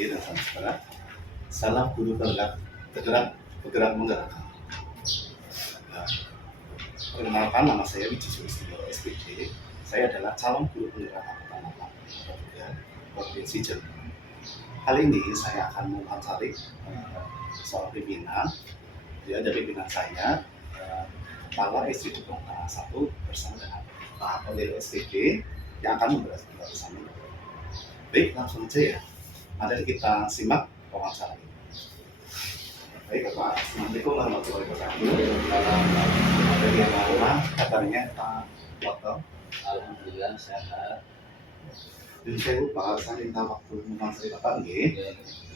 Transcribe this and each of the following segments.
SPG dan saudara. Salam guru bergerak menggerakkan. Nah, perkenalkan, nama saya Wiji Sulistyo SPG. Saya adalah calon guru penggerak angkatan 8 Provinsi Jawa Timur. Kali ini saya akan mewawancari seorang pimpinan. Dia ada pimpinan saya, Kepala SD Depok 1 bersama dengan Pak Oleh SPG yang akan membahas bersama. Baik, langsung saja ya. Mari kita simak wawancara ini. Baik Bapak, Assalamualaikum warahmatullahi wabarakatuh. Bagaimana kabarnya Pak Dokter? Alhamdulillah sehat. Jadi saya lupa, saya minta waktu mewawancari Bapak nih.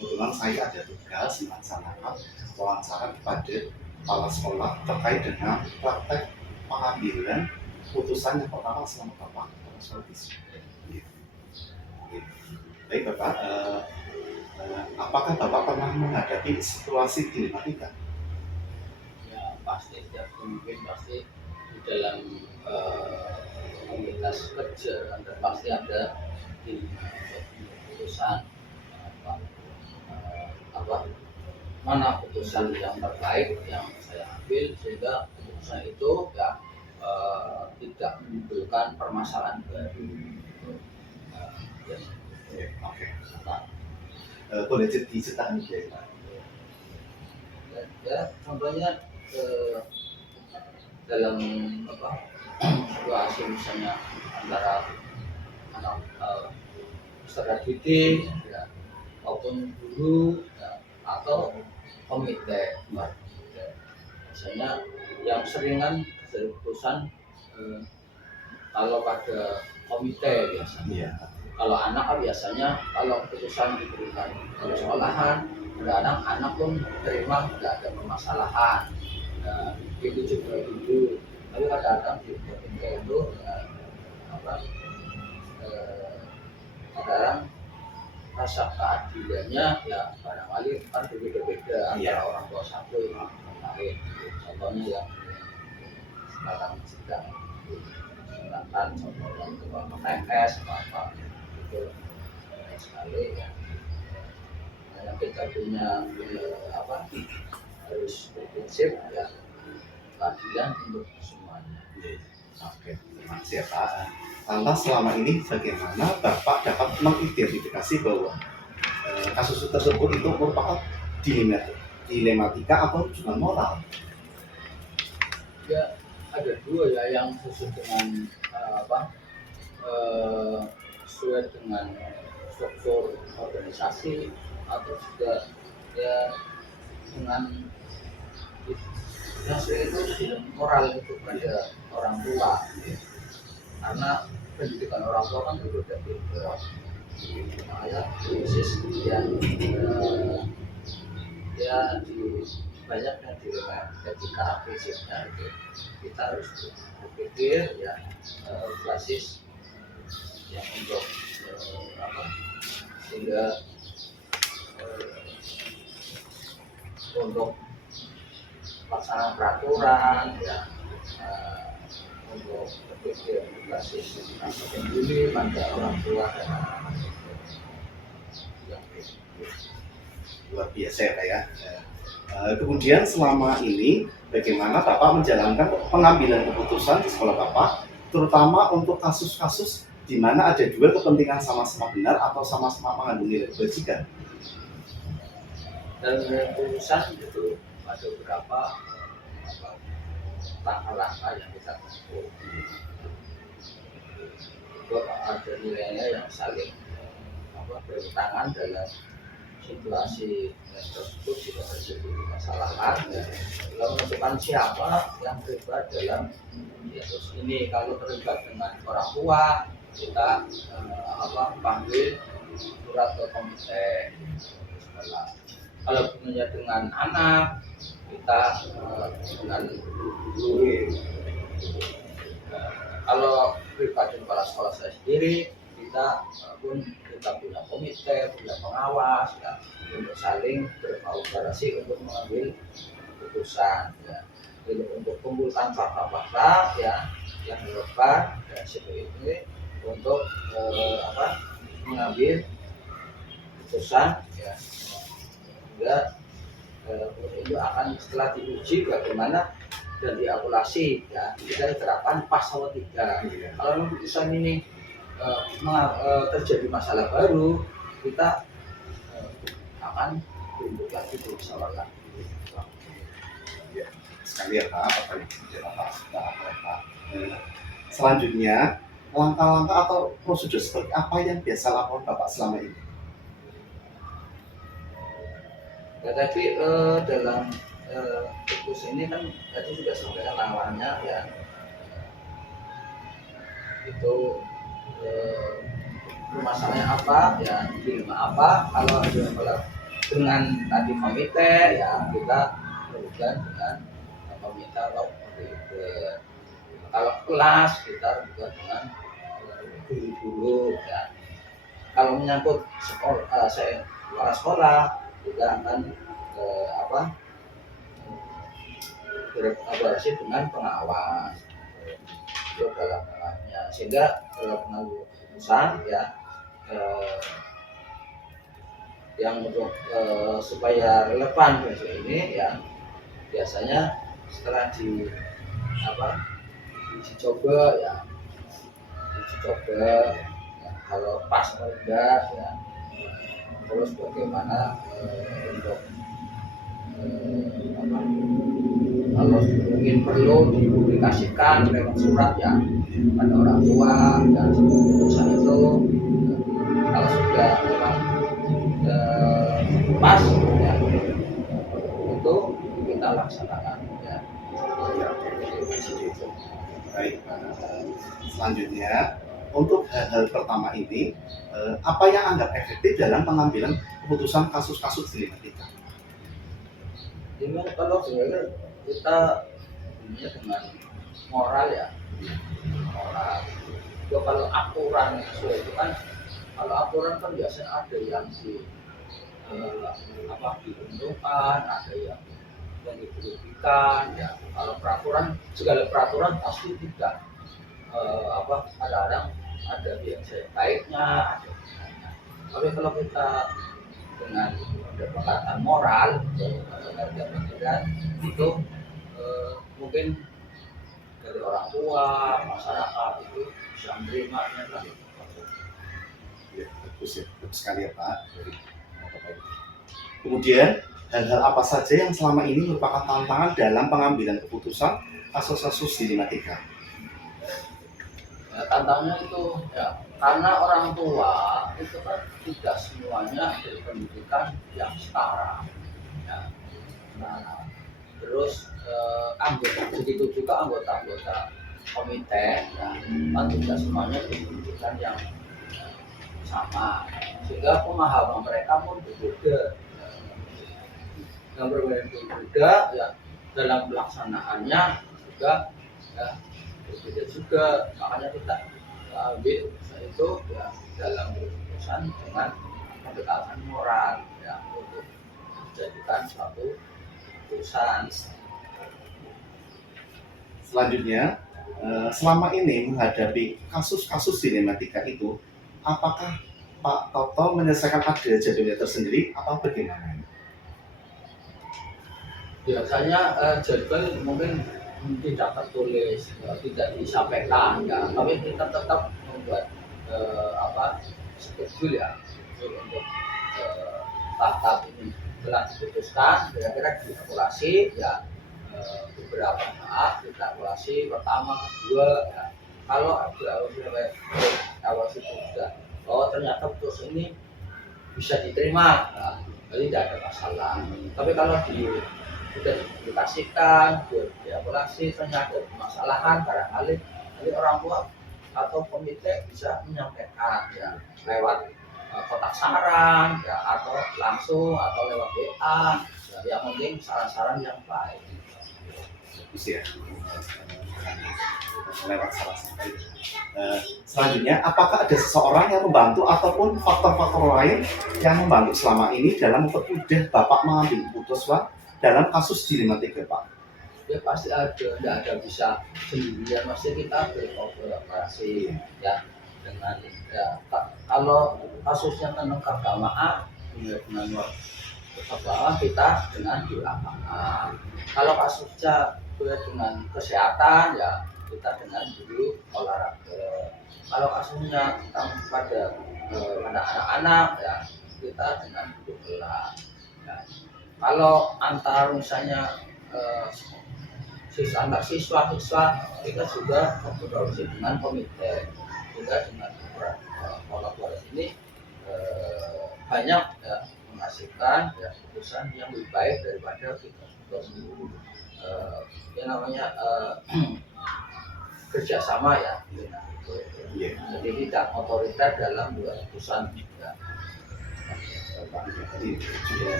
Kebetulan saya ada tugas melaksanakan wawancara kepada kepala sekolah terkait dengan praktek pengambilan putusan yang pertama selama Bapak kepala sekolah di sini. Baik Bapak, apakah Bapak pernah menghadapi situasi dilematika? Ya pasti, setiap pemimpin pasti di dalam komunitas kerja dan pasti ada keputusan mana keputusan yang terbaik yang saya ambil sehingga keputusan itu ya tidak menimbulkan permasalahan baru. Oke. Boleh diceritakan ya Pak? Ya contohnya dalam situasi misalnya antara anak peserta didik ya, maupun guru ya, atau komite ya. Misalnya yang seringan keputusan kalau pada komite biasanya. Iya. Kalau anak kan biasanya kalau keputusan diberikan oleh sekolahan, kadang anak pun terima tidak ada permasalahan. Nah, itu juga dulu. Tapi kadang-kadang di komite itu kadang rasa keadilannya ya barangkali kan berbeda-beda antara orang tua satu dengan orang lain. Contohnya yang sekarang sedang digunakan contohnya untuk PNS apa itu sekali ya. Yang kita punya harus berprinsip ya keadilan untuk semuanya. Oke, terima kasih ya Pak. Lantas selama ini bagaimana Bapak dapat mengidentifikasi bahwa kasus tersebut itu merupakan dilematika atau juga moral? Ya ada dua ya, yang khusus dengan sesuai dengan struktur organisasi atau juga ya dengan yang itu moral itu pada orang tua ya. Karena pendidikan orang tua kan berbeda-beda. Makanya khusus yang ya di banyak yang etika prinsipnya itu kita harus berpikir ya basis yang untuk sehingga untuk pelaksanaan peraturan ya untuk berpikir basis yang peduli pada orang tua dan anak-anak yang Luar biasa ya Pak ya. Kemudian selama ini bagaimana Bapak menjalankan pengambilan keputusan di sekolah Bapak, terutama untuk kasus-kasus di mana ada dua kepentingan sama-sama benar atau sama-sama mengandung nilai kebajikan? Dan keputusan itu ada beberapa langkah-langkah yang kita tempuh. Ada nilainya yang saling bertentangan dalam situasi tersebut tidak terjadi permasalahan. Lalu menentukan siapa yang terlibat dalam kasus ini. Kalau terlibat dengan orang tua, kita panggil surat ke komite sekolah. Kalau hubungannya dengan anak, kita dengan guru. Kalau pribadi kepala sekolah saya sendiri, kita punya komite, punya pengawas ya, untuk saling berkolaborasi untuk mengambil keputusan ya. Jadi untuk kumpulkan fakta-fakta ya yang relevan dan seperti ini untuk mengambil keputusan ya, sehingga itu akan setelah diuji bagaimana dan diakulasi ya, kita terapkan pasal 3. Kalau keputusan ini terjadi masalah baru, kita akan berbentuk lagi berusaha lagi. Ya, sekali ya Pak, apa yang sudah Pak. Selanjutnya, langkah-langkah atau prosedur seperti apa yang biasa lakukan Bapak selama ini? Ya tadi dalam fokus ini kan tadi sudah sampaikan lawannya ya, itu masalahnya apa ya, dilema apa. Kalau dengan tadi komite ya, kita lakukan dengan komite atau komite. Kalau kelas kita lakukan dengan guru-guru ya. Kalau menyangkut sekolah kita akan berkolaborasi dengan pengawas itu dalam hal-halnya, sehingga dalam pengawasan ya yang untuk supaya relevan besok ini ya, biasanya setelah uji coba ya, ya, kalau pas atau enggak ya, terus bagaimana untuk kalau mungkin perlu dipublikasikan lewat surat ya pada orang tua dan keputusan itu. Kalau sudah memang pas ya, itu kita laksanakan ya. Baik, selanjutnya untuk hal-hal pertama ini, apa yang anggap efektif dalam pengambilan keputusan kasus-kasus dilematika? Jadi kalau sebenarnya kita dengan moral ya, moral. Itu kalau aturan itu kan, kalau aturan kan biasanya ada yang diuntungkan, ada yang dirugikan ya. Kalau peraturan, segala peraturan pasti tidak kadang-kadang ada yang baiknya, ada yang. Tapi kalau kita dengan pendekatan moral dan itu mungkin dari orang tua, masyarakat itu bisa menerimanya lah. Ya, bagus ya, bagus sekali ya Pak. Kemudian hal-hal apa saja yang selama ini merupakan tantangan dalam pengambilan keputusan kasus-kasus dilematika? Ya, tantangannya itu ya, karena orang tua itu kan tidak semuanya dari pendidikan yang setara ya. Nah, terus begitu juga anggota-anggota komite ya, kan tidak semuanya dari pendidikan yang sama, sehingga pemahaman mereka pun berbeda. Yang berbeda ya, dalam pelaksanaannya juga ya, berbeda juga. Makanya kita ambil itu ya dalam keputusan dengan pendekatan moral ya, untuk menjadikan suatu keputusan. Selanjutnya, selama ini menghadapi kasus-kasus dilematika itu, apakah Pak Toto menyelesaikan ada jadwalnya tersendiri atau bagaimana? Biasanya jadwal mungkin tidak tertulis, tidak disampaikan ya, tapi kita tetap membuat schedule ya, untuk tahap ini telah diputuskan, kira-kira dikalkulasi ya, beberapa saat kita kalkulasi pertama, kedua ya. Kalau awal itu sudah, ternyata putus ini bisa diterima, nah, jadi tidak ada masalah. Tapi kalau sudah dipublikasikan, diakulasi, ternyata ada permasalahan, barangkali dari orang tua atau komite bisa menyampaikan ya, lewat kotak saran ya, atau langsung atau lewat WA ya, yang penting saran-saran yang baik. Bagus ya, lewat saran. Selanjutnya, apakah ada seseorang yang membantu ataupun faktor-faktor lain yang membantu selama ini dalam mempermudah Bapak mengambil keputusan dalam kasus dilematika Pak? Ya pasti ada, tidak ada bisa sendirian, pasti kita berkolaborasi ya dengan ya. Kalau kasusnya tentang keagamaan ya dengan apa kita dengan di lapangan. Kalau kasusnya dengan kesehatan ya kita dengan dulu olahraga. Kalau kasusnya tentang pada anak-anak ya kita dengan duduk kelas. Ya. Kalau antar misalnya antar siswa-siswa kita juga berkoordinasi dengan komite juga dengan kolaborasi ini banyak ya, menghasilkan ya, putusan yang lebih baik daripada kita sendiri. Yang namanya kerjasama ya, jadi tidak otoriter dalam dua putusan ya.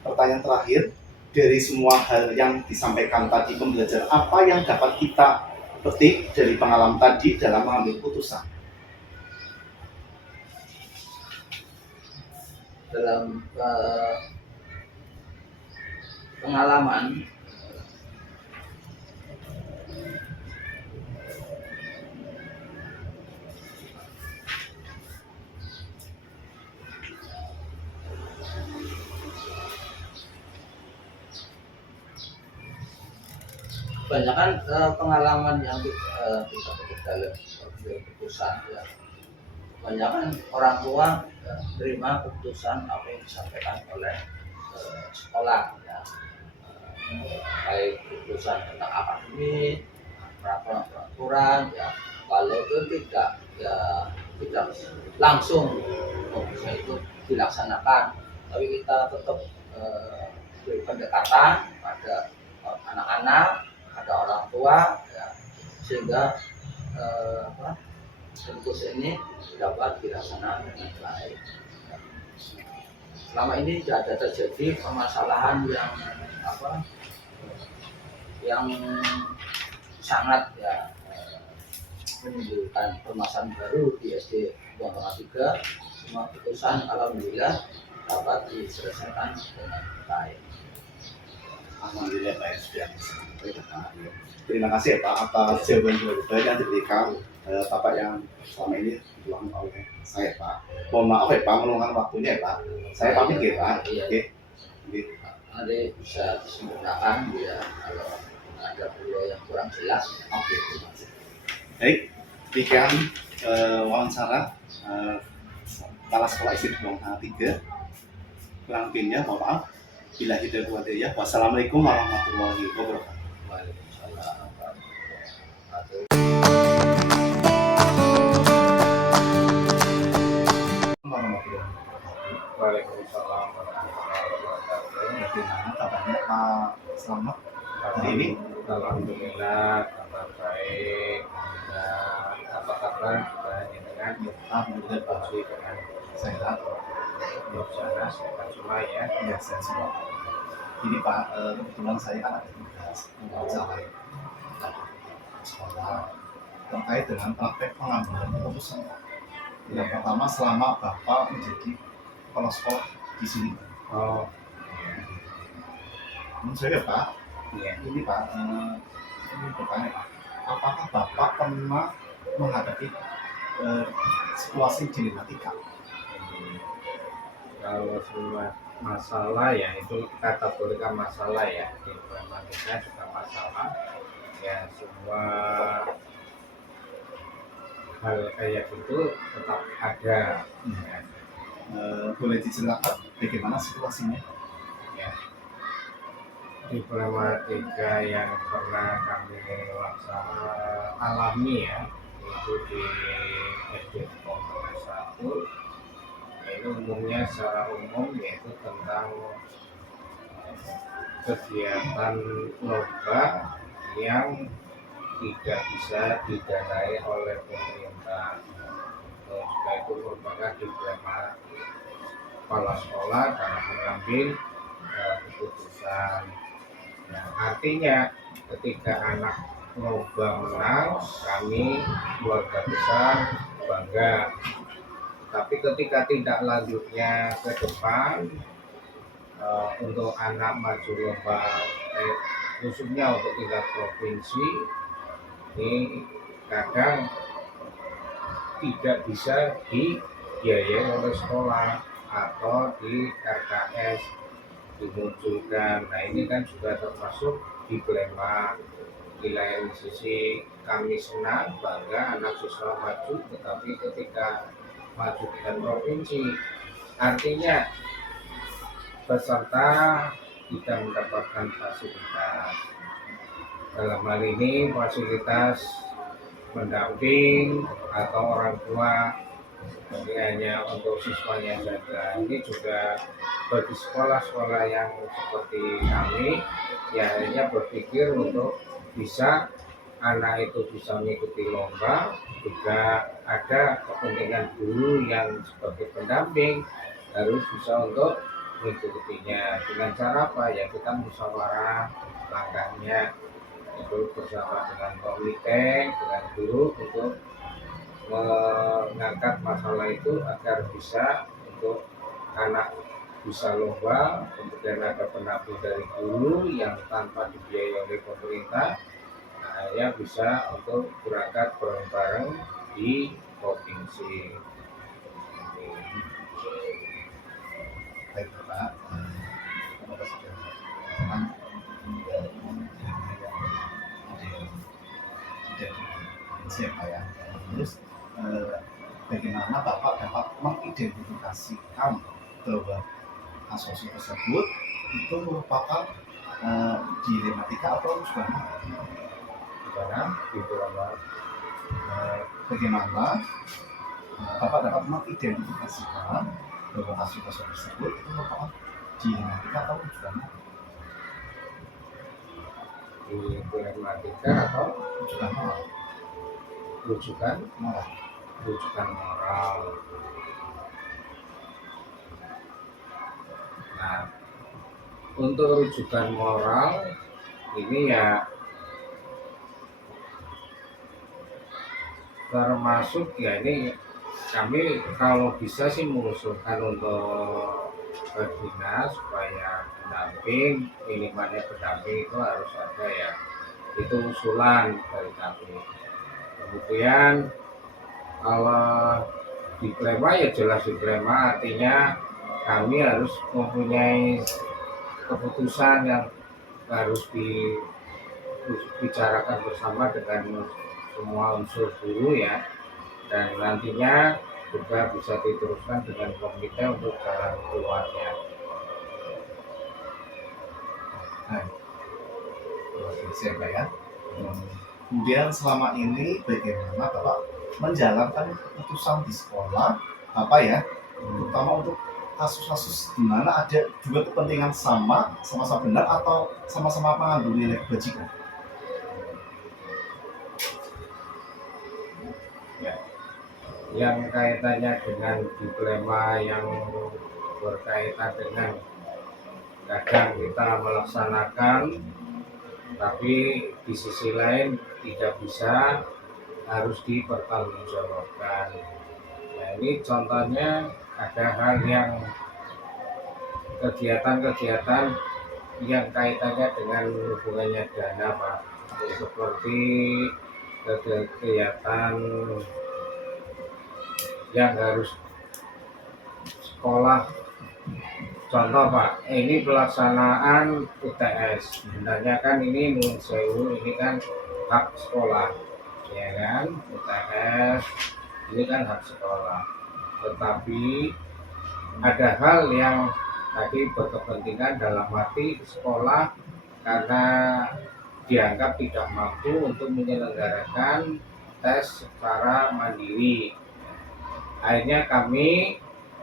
Pertanyaan terakhir, dari semua hal yang disampaikan tadi pembelajaran, apa yang dapat kita petik dari pengalaman tadi dalam mengambil putusan? Dalam pengalaman kebanyakan pengalaman yang kita petik dalam keputusan ya. Kebanyakan orang tua terima keputusan apa yang disampaikan oleh sekolah ya. Baik keputusan tentang akademik, peraturan ya, kalau itu tidak langsung bisa itu dilaksanakan, tapi kita tetap beri pendekatan pada anak-anak, pada orang tua ya, sehingga keputusan ini dapat dilaksanakan dengan baik. Selama ini tidak ada terjadi permasalahan yang sangat ya menimbulkan permasalahan baru di SD Buang Tengah 3. Semua putusan alhamdulillah dapat diselesaikan dengan baik. Alhamdulillah Pak sudah disampaikan. Terima kasih ya Pak atas jawaban-jawaban yang diberikan Bapak yang selama ini diulang oleh saya Pak. Mohon maaf ya Pak meluangkan waktunya ya Pak. Saya pamit ya Pak. Oke. Nanti bisa disempurnakan ya kalau ada beliau yang kurang jelas. Oke. Baik, demikian wawancara kepala sekolah SD Buang Tengah 3. Kurang lebihnya mohon maaf. Bila hidayah wa hidayah. Wassalamualaikum warahmatullahi wabarakatuh. Waalaikumsalam warahmatullahi wabarakatuh. Waalaikumsalam warahmatullahi wabarakatuh. Bagaimana kabarnya Pak Selamat hari ini? Alhamdulillah kabar baik. Dan apa kabar dengan Alhamdulillah Pak dengan sehat. Nurjana sehat semua ya. Ya sehat semua. Ini Pak kebetulan saya kan ada tugas wawancara sekolah terkait dengan praktek pengambilan keputusan. Yang pertama selama Bapak menjadi kepala sekolah di sini. Oh, Menurut saya Pak, iya. ini Pak, ini bertanya Pak, apakah Bapak pernah menghadapi situasi dilematika? Kalau semua masalah ya itu kategorikan masalah ya. Informatika juga masalah. Ya semua hal kayak gitu tetap ada. Ya. Boleh diceritakan bagaimana situasinya? Ya. Di problematika yang pernah kami alami ya itu di SD Komponen 1 ini umumnya secara umum yaitu tentang kegiatan lomba yang tidak bisa didanai oleh pemerintah. Jika itu merupakan dilema kepala sekolah dalam mengambil keputusan. Nah, artinya ketika anak lomba menang, kami keluarga besar bangga. Tapi ketika tidak lanjutnya ke depan untuk anak maju lomba khususnya untuk tingkat provinsi ini kadang tidak bisa dibiayai oleh sekolah atau di RKS dimunculkan. Nah ini kan juga termasuk dilema. Di lain sisi kami senang bangga anak siswa maju, tetapi ketika maju dengan provinsi artinya peserta tidak mendapatkan fasilitas. Dalam hal ini fasilitas pendamping atau orang tua, jadi hanya untuk siswanya saja. Ini juga bagi sekolah-sekolah yang seperti kami, ya hanya berpikir untuk bisa anak itu bisa mengikuti lomba, juga ada kepentingan guru yang sebagai pendamping harus bisa untuk mengikutinya. Dengan cara apa? Ya kita musyawarah langkahnya itu bersama dengan komite, dengan guru untuk mengangkat masalah itu agar bisa untuk anak bisa lomba, kemudian ada pendamping dari guru yang tanpa dibiayai oleh pemerintah, nah, ya bisa untuk berangkat bareng-bareng di provinsi. Baik Bapak, terima kasih teman siapa ya. Terus bagaimana Bapak dapat mengidentifikasikan bahwa asosiasi tersebut itu merupakan dilematika atau gimana? Bagaimana Bapak dapat mengidentifikasikan bahwa asosiasi tersebut itu merupakan dilematika atau gimana? Dilematika atau rujukan moral. Nah, untuk rujukan moral ini ya termasuk ya ini kami kalau bisa sih mengusulkan untuk ke dinas supaya pendamping, minimalnya pendamping itu harus ada ya, itu usulan dari kami. Kemudian kalau dilema ya jelas dilema, artinya kami harus mempunyai keputusan yang harus dibicarakan bersama dengan semua unsur guru ya, dan nantinya juga bisa diteruskan dengan komite untuk jalan keluarnya. Nah, siapa ya? Kemudian selama ini bagaimana Bapak menjalankan keputusan di sekolah Bapak ya, terutama untuk kasus-kasus di mana ada juga kepentingan sama-sama benar atau sama-sama mengandung nilai kebajikan. Ya, yang kaitannya dengan dilema yang berkaitan dengan kadang kita melaksanakan tapi di sisi lain tidak bisa, harus dipertanggungjawabkan. Nah ini contohnya ada hal yang kegiatan-kegiatan yang kaitannya dengan hubungannya dana Pak, seperti kegiatan yang harus sekolah. Contoh Pak, ini pelaksanaan UTS, sebenarnya kan ini nun sewu, ini kan hak sekolah, ya kan? UTS ini kan hak sekolah. Tetapi ada hal yang tadi berkepentingan dalam arti sekolah karena dianggap tidak mampu untuk menyelenggarakan tes secara mandiri. Akhirnya kami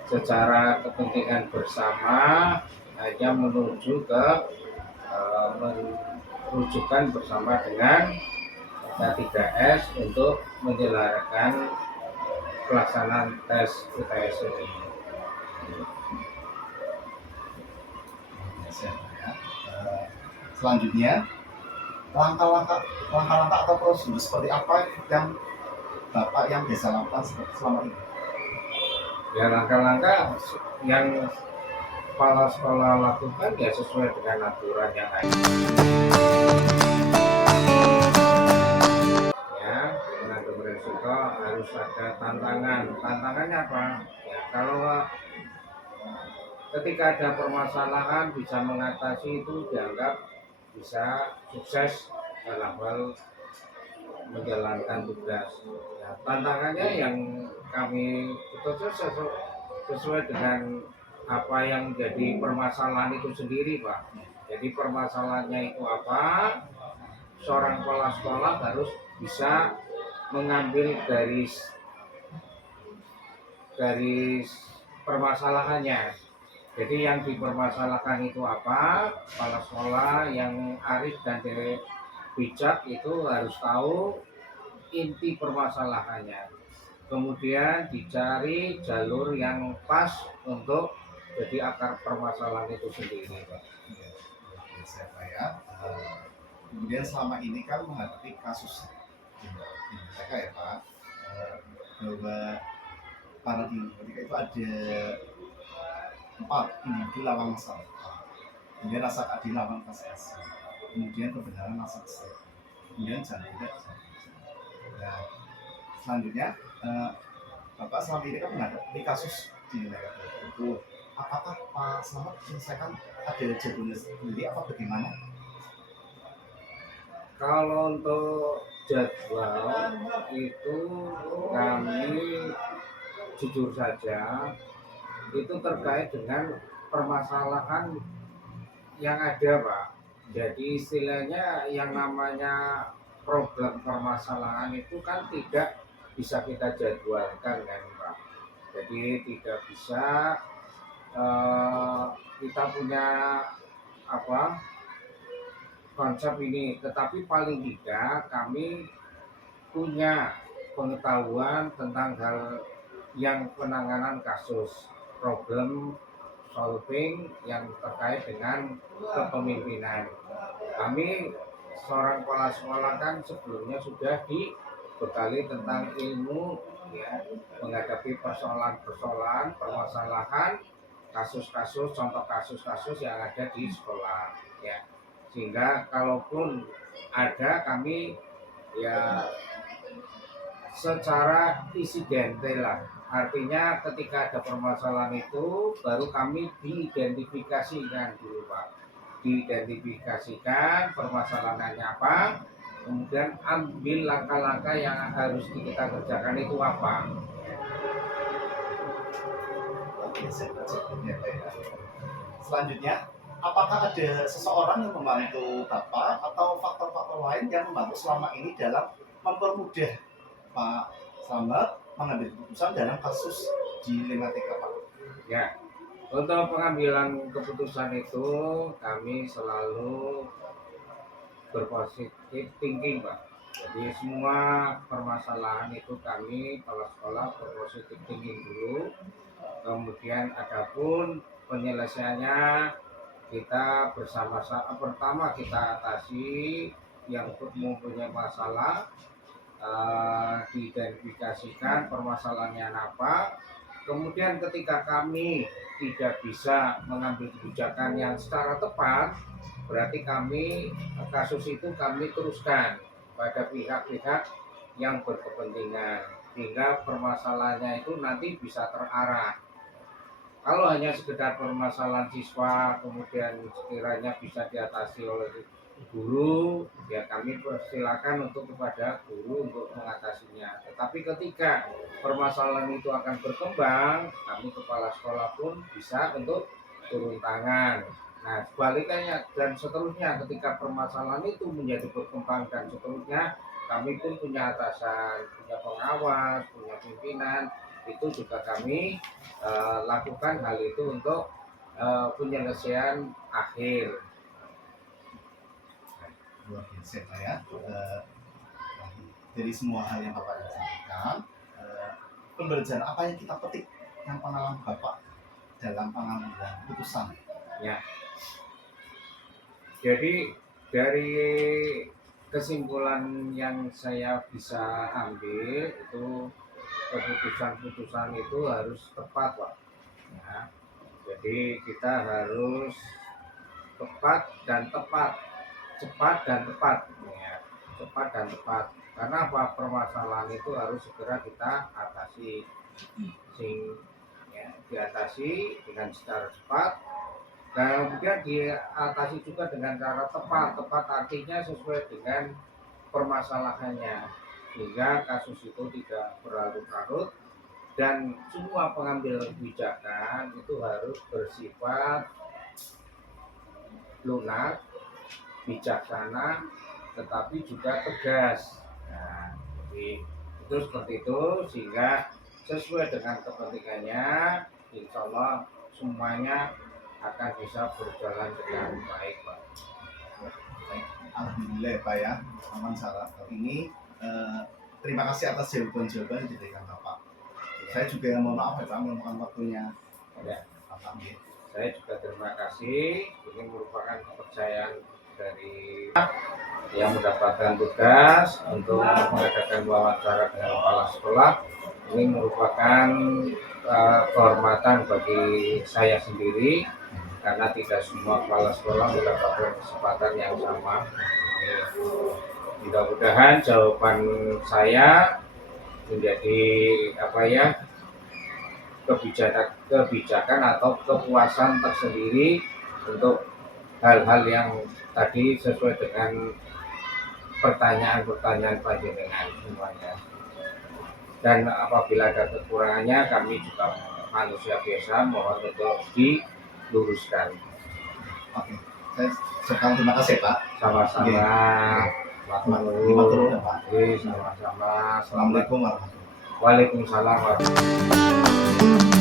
secara kepentingan bersama hanya menuju ke merujukan bersama dengan K3S untuk menyelenggarakan pelaksanaan tes UTS ini. Selanjutnya langkah-langkah atau prosedur seperti apa yang Bapak yang biasa lakukan selama ini? Ya langkah-langkah yang kepala sekolah lakukan ya sesuai dengan aturan yang ada. Ya, dengan pemberian juga harus ada tantangan. Tantangannya apa? Ya, kalau ketika ada permasalahan bisa mengatasi itu dianggap bisa sukses dalam hal menjalankan tugas. Ya, tantangannya yang kami betul sesuai dengan apa yang jadi permasalahan itu sendiri, Pak. Jadi permasalahannya itu apa? Seorang kepala sekolah harus bisa mengambil garis permasalahannya. Jadi yang dipermasalahkan itu apa? Kepala sekolah yang arif dan bijak itu harus tahu inti permasalahannya. Kemudian dicari jalur yang pas untuk jadi akar permasalahan itu sendiri, Pak. Siapa ya? Kemudian selama ini kan menghadapi kasus di mereka ya Pak, bahwa para dinamika itu ada 4 individu lawan masalah, kemudian rasa adil lawan kasasi, kemudian kebenaran rasa kesal, kemudian jangan tidak. Nah, selanjutnya Bapak selama ini kan menghadapi kasus di negara itu, apakah Pak Selamat menyelesaikan ada jagoannya sendiri apa bagaimana? Kalau untuk jadwal itu kami jujur saja itu terkait dengan permasalahan yang ada, Pak. Jadi istilahnya yang namanya problem permasalahan itu kan tidak bisa kita jadwalkan kan, Pak. Jadi tidak bisa kita punya apa konsep ini, tetapi paling tidak kami punya pengetahuan tentang hal yang penanganan kasus problem solving yang terkait dengan kepemimpinan. Kami seorang kepala sekolah kan sebelumnya sudah dibekali tentang ilmu ya menghadapi persoalan-persoalan, permasalahan, kasus-kasus, contoh kasus-kasus yang ada di sekolah ya. Sehingga kalaupun ada kami ya secara insidental lah, artinya ketika ada permasalahan itu baru kami diidentifikasikan dulu Pak, diidentifikasikan permasalahannya apa, kemudian ambil langkah-langkah yang harus kita kerjakan itu apa. Oke, saya baca ya, Pak, ya. Selanjutnya, apakah ada seseorang yang membantu Bapak atau faktor-faktor lain yang membantu selama ini dalam mempermudah Pak Selamat mengambil keputusan dalam kasus di 5TK, Pak? Ya, untuk pengambilan keputusan itu kami selalu berpositif thinking, Pak. Jadi semua permasalahan itu kami kepala sekolah berpositif thinking dulu. Kemudian adapun penyelesaiannya kita bersama-sama, pertama kita atasi yang mempunyai masalah, diidentifikasikan permasalahannya apa. Kemudian ketika kami tidak bisa mengambil kebijakan yang secara tepat, berarti kami kasus itu kami teruskan pada pihak-pihak yang berkepentingan sehingga permasalahannya itu nanti bisa terarah. Kalau hanya sekedar permasalahan siswa kemudian sekiranya bisa diatasi oleh guru, ya kami persilakan untuk kepada guru untuk mengatasinya. Tetapi ketika permasalahan itu akan berkembang, kami kepala sekolah pun bisa untuk turun tangan. Nah, sebaliknya dan seterusnya ketika permasalahan itu menjadi berkembang dan seterusnya, kami pun punya atasan, punya pengawas, punya pimpinan, itu juga kami lakukan hal itu untuk penyelesaian akhir. Luar biasa Pak ya. Dari semua hal yang Bapak sampaikan, pembelajaran apa yang kita petik yang pengalaman Bapak dalam pengambilan putusan? Ya. Jadi dari kesimpulan yang saya bisa ambil itu keputusan-keputusan itu harus tepat, Pak. Ya. Jadi kita harus tepat dan tepat, cepat dan tepat, ya. Cepat dan tepat. Karena apa, permasalahan itu harus segera kita atasi, ya, diatasi dengan secara cepat, dan kemudian diatasi juga dengan cara tepat. Tepat artinya sesuai dengan permasalahannya, sehingga kasus itu tidak berlarut-larut, dan semua pengambil kebijakan itu harus bersifat lunak, bijaksana, tetapi juga tegas. Nah, jadi itu seperti itu, sehingga sesuai dengan kepentingannya, insya Allah semuanya akan bisa berjalan dengan baik, Pak. Alhamdulillah ya Pak ya, aman salah. Ini terima kasih atas jawaban-jawaban yang diberikan Bapak. Saya juga yang mohon maaf ya Pak, meluangkan waktunya. Ya, Bapak. saya juga terima kasih. Ini merupakan kepercayaan dari yang mendapatkan tugas untuk mengadakan wawancara dengan kepala sekolah. Ini merupakan kehormatan bagi saya sendiri, karena tidak semua kepala sekolah mendapatkan kesempatan yang sama. Mudah-mudahan jawaban saya menjadi kebijakan atau kepuasan tersendiri untuk hal-hal yang tadi sesuai dengan pertanyaan-pertanyaan panjenengan semuanya. Dan apabila ada kekurangannya, kami juga manusia biasa, mohon untuk diluruskan. Oke, saya sekali terima kasih Pak. Sama-sama. Terima kasih Pak. Sama-sama. Assalamualaikum warahmatullahi wabarakatuh. Waalaikumsalam warahmatullahi wabarakatuh.